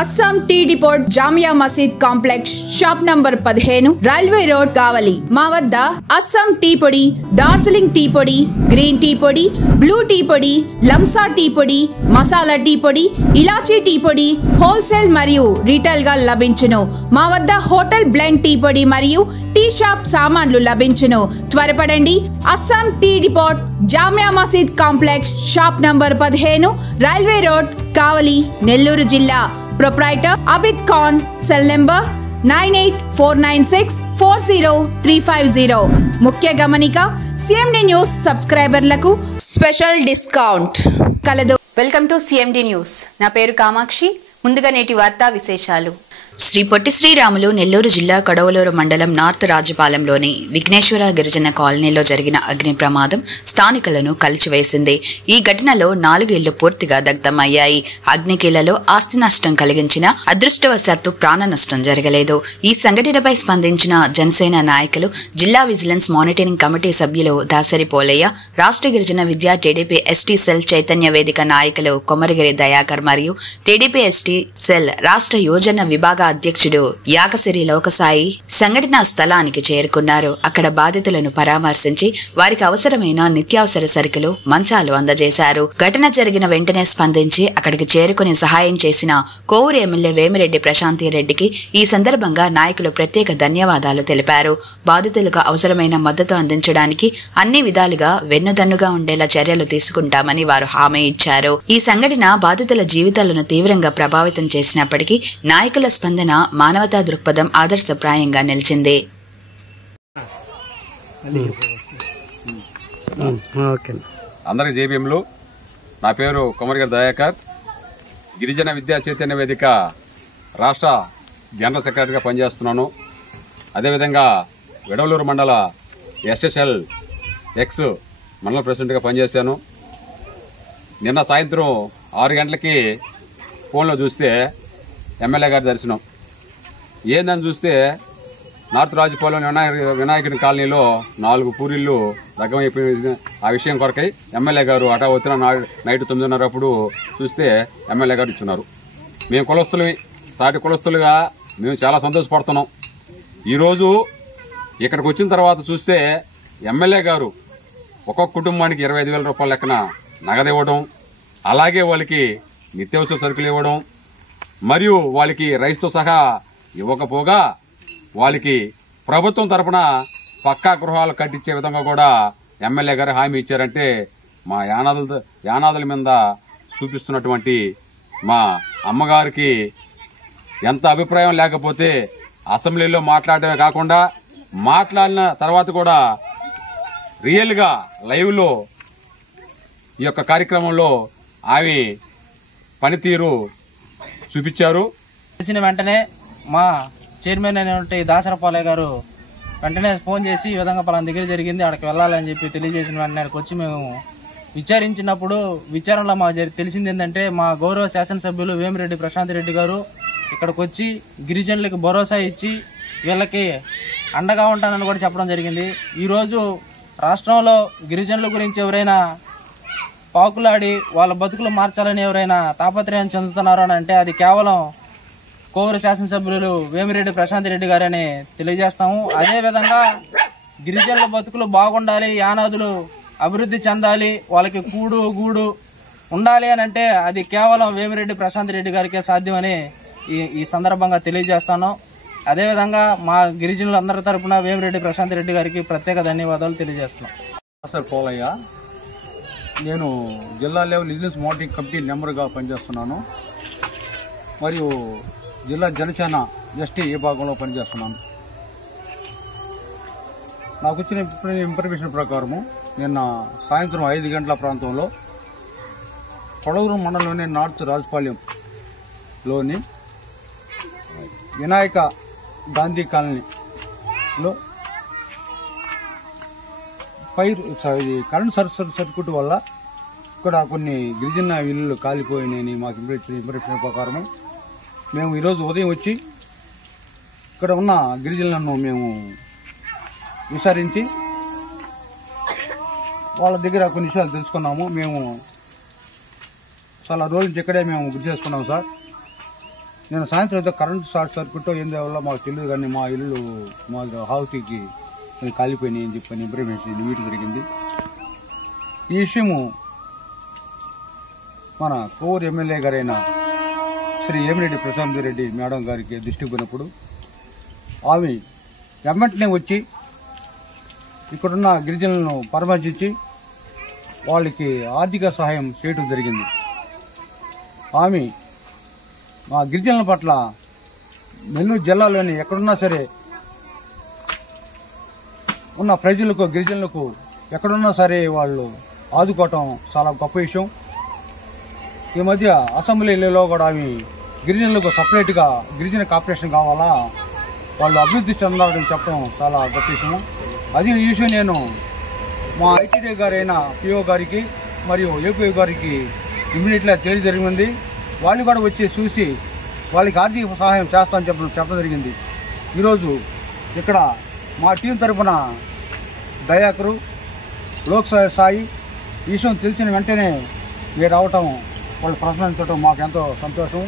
Assam tea depot Jamia Masjid complex shop number 15 railway road Kavali. మా వద్ద Assam tea పొడి, డార్జిలింగ్ టీ పొడి, గ్రీన్ టీ పొడి, బ్లూ టీ పొడి, లంసా టీ పొడి, మసాలా టీ పొడి, ఇలాచీ టీ పొడి హోల్సేల్ మరియు రీటైల్ గా లభించును. మా వద్ద హోటల్ బ్లెండ్ టీ పొడి మరియు టీ షాప్ సామాన్లు లభించును. త్వరపడండి. Assam tea depot Jamia Masjid complex shop number 15 railway road Kavali, Nellore జిల్లా. Proprietor Abid Khan. Cell number 9849640350. ముఖ్య గమనిక, CMD న్యూస్ సబ్స్క్రైబర్లకు స్పెషల్ డిస్కౌంట్ కలదు. Welcome to CMD news. నా పేరు కామాక్షి. ముందుగా నేటి వార్తా విశేషాలు. శ్రీ పొట్టి శ్రీరాములు నెల్లూరు జిల్లా కడవలూరు మండలం నార్త్ రాజపాలెంలోని విఘ్నేశ్వర గిరిజన కాలనీలో జరిగిన అగ్ని ప్రమాదం స్థానికులను కలిచివేసింది. ఈ ఘటనలో 4 ఇళ్లు పూర్తిగా దగ్ధమయ్యాయి. అగ్నికీలలో ఆస్తి నష్టం కలిగించిన అదృష్టవశాత్తు ప్రాణ నష్టం జరగలేదు. ఈ సంఘటనపై స్పందించిన జనసేన నాయకులు, జిల్లా విజిలెన్స్ మానిటరింగ్ కమిటీ సభ్యులు దాసరి పోలయ్య, రాష్ట్ర గిరిజన విద్యా టీడీపీ ఎస్టీ సెల్ చైతన్య వేదిక నాయకులు కొమరగిరి దయాకర్ మరియు టీడీపీ ఎస్టీ సెల్ రాష్ట్ర యోజన విభాగ అధ్యక్షుడు యాకసిరి లోకసాయి సంఘటనా స్థలానికి చేరుకున్నారు. అక్కడ బాధితులను పరామర్శించి వారికి అవసరమైన నిత్యావసర సరుకులు, మంచాలు అందజేశారు. ఘటన జరిగిన వెంటనే స్పందించి అక్కడికి చేరుకుని సహాయం చేసిన కోవూరు ఎమ్మెల్యే వేమిరెడ్డి ప్రశాంతి రెడ్డికి ఈ సందర్భంగా నాయకులు ప్రత్యేక ధన్యవాదాలు తెలిపారు. బాధితులకు అవసరమైన మద్దతు అందించడానికి అన్ని విధాలుగా వెన్నుదన్నుగా ఉండేలా చర్యలు తీసుకుంటామని వారు హామీ ఇచ్చారు. ఈ సంఘటన బాధితుల జీవితాలను తీవ్రంగా ప్రభావితం చేసినప్పటికీ నాయకుల స్పందన మానవతా దృక్పథం ఆదర్శప్రాయంగా నిలిచింది. అందరికి జేబీఎంలు. నా పేరు కొమరగిరి దయాకర్. గిరిజన విద్యా చైతన్య వేదిక రాష్ట్ర జనరల్ సెక్రటరీగా పనిచేస్తున్నాను. అదేవిధంగా వెడవలూరు మండల ఎస్ఎస్ఎల్ ఎక్స్ మండల ప్రెసిడెంట్గా పనిచేశాను. నిన్న సాయంత్రం 6 గంటలకి ఫోన్లో చూస్తే ఎమ్మెల్యే గారి దర్శనం. ఏందని చూస్తే నార్త్ రాజపాలెం వినాయకుని కాలనీలో 4 పూరిళ్ళు దగ్గమైపోయింది. ఆ విషయం కొరకై ఎమ్మెల్యే గారు అటా వచ్చిన నైట్ 9:30 అప్పుడు చూస్తే ఎమ్మెల్యే గారు ఇచ్చున్నారు. మేము కులస్తులు, సాటి కులస్తులుగా మేము చాలా సంతోషపడుతున్నాం. ఈరోజు ఇక్కడికి వచ్చిన తర్వాత చూస్తే ఎమ్మెల్యే గారు ఒక్కొక్క కుటుంబానికి 25,000 రూపాయల లెక్కన నగదు ఇవ్వడం, అలాగే వాళ్ళకి నిత్యావసర సరుకులు ఇవ్వడం, మరియు వాళ్ళకి రైస్తో సహా ఇవ్వకపోగా వాళ్ళకి ప్రభుత్వం తరఫున పక్కా గృహాలు కట్టించే విధంగా కూడా ఎమ్మెల్యే గారు హామీ ఇచ్చారంటే మా యానాదుల మీద చూపిస్తున్నటువంటి మా అమ్మగారికి ఎంత అభిప్రాయం లేకపోతే అసెంబ్లీలో మాట్లాడటమే కాకుండా మాట్లాడిన తర్వాత కూడా రియల్గా లైవ్లో ఈ యొక్క కార్యక్రమంలో ఆమె పనితీరు చూపించారు. చేసిన వెంటనే మా చైర్మన్ అయినటువంటి దాసరి పోలయ్య గారు వెంటనే ఫోన్ చేసి ఈ విధంగా పలానా దగ్గర జరిగింది, అక్కడికి వెళ్ళాలని చెప్పి తెలియజేసిన వెంటనే అక్కడికి వచ్చి మేము విచారించినప్పుడు విచారణలో మాకు తెలిసింది ఏంటంటే మా గౌరవ శాసనసభ్యులు వేమిరెడ్డి ప్రశాంత్ రెడ్డి గారు ఇక్కడికి వచ్చి గిరిజనులకు భరోసా ఇచ్చి వీళ్ళకి అండగా ఉంటానని కూడా చెప్పడం జరిగింది. ఈరోజు రాష్ట్రంలో గిరిజనుల గురించి ఎవరైనా పాకులాడి వాళ్ళ బతుకులు మార్చాలని ఎవరైనా తాపత్రయం చెందుతున్నారు అని అంటే అది కేవలం కోవూరు శాసనసభ్యులు వేమిరెడ్డి ప్రశాంత్ రెడ్డి గారని తెలియజేస్తాము. అదేవిధంగా గిరిజనుల బతుకులు బాగుండాలి, యానాదులు అభివృద్ధి చెందాలి, వాళ్ళకి కూడు గూడు ఉండాలి అని అంటే అది కేవలం వేమిరెడ్డి ప్రశాంత్ రెడ్డి గారికే సాధ్యమని ఈ సందర్భంగా తెలియజేస్తాను. అదేవిధంగా మా గిరిజనులందరి తరఫున వేమిరెడ్డి ప్రశాంత్ రెడ్డి గారికి ప్రత్యేక ధన్యవాదాలు తెలియజేస్తున్నాం. పోలయ్య, నేను జిల్లా లెవెల్ విజిలెన్స్ మానిటరింగ్ కమిటీ మెంబర్గా పనిచేస్తున్నాను మరియు జిల్లా జనసేన ఎస్టీ విభాగంలో పనిచేస్తున్నాను. నాకు వచ్చిన ఇన్ఫర్మేషన్ ప్రకారము నిన్న సాయంత్రం 5 గంటల ప్రాంతంలో కొడవూరు మండలంలోని నార్త్ రాజపాలెంలోని వినాయక గాంధీ కాలనీలో కరెంట్ సర్క్యూట్ వల్ల ఇక్కడ కొన్ని గిరిజన ఇళ్ళు కాలిపోయినాయని మాకు ఇన్ఫర్మేషన్ ప్రకారము మేము ఈరోజు ఉదయం వచ్చి ఇక్కడ ఉన్న గిరిజనులను మేము విచారించి వాళ్ళ దగ్గర కొన్ని విషయాలు తెలుసుకున్నాము. మేము చాలా రోజుల నుంచి ఇక్కడే మేము గుర్తు చేసుకున్నాం సార్. నేను సాయంత్రం అయితే కరెంట్ షార్ట్ సర్క్యూట్ ఏం వల్ల మాకు తెలియదు, కానీ మా ఇల్లు మా హౌస్కి కాలిపోయినాయి అని చెప్పని ఇన్ఫర్మేషన్ ఇమీడియట్ జరిగింది. ఈ విషయము మన కోవూరు ఎమ్మెల్యే గారైన శ్రీ ఏమిరెడ్డి ప్రశాంత్ రెడ్డి మేడం గారికి దృష్టికి పోయినప్పుడు ఆమె వెంటనే వచ్చి ఇక్కడున్న గిరిజనులను పరామర్శించి వాళ్ళకి ఆర్థిక సహాయం చేయడం జరిగింది. ఆమె మా గిరిజనుల పట్ల నెల్లూరు జిల్లాలోని ఎక్కడున్నా సరే ఉన్న ప్రజలకు గిరిజనులకు ఎక్కడున్నా సరే వాళ్ళు ఆదుకోవటం చాలా గొప్ప విషయం. ఈ మధ్య అసెంబ్లీలో కూడా ఆమె గిరిజనులకు సపరేట్గా గిరిజన కార్పొరేషన్ కావాలా, వాళ్ళు అభివృద్ధి చెందాలని చెప్పడం చాలా గొప్ప విషయం. అది ఈ విషయం నేను మా ఐటీడీ గారైన పిఓ గారికి మరియు ఏపీఓ గారికి ఇమీడియట్గా తెలియజరిగింది. వాళ్ళు కూడా వచ్చి చూసి వాళ్ళకి ఆర్థిక సహాయం చేస్తామని చెప్పడం జరిగింది. ఈరోజు ఇక్కడ మా టీం తరఫున దయాకరు, లోక్ సాయి ఈ విషయం తెలిసిన వెంటనే మీరు రావటం, వాళ్ళు ప్రశ్నించడం మాకు ఎంతో సంతోషం.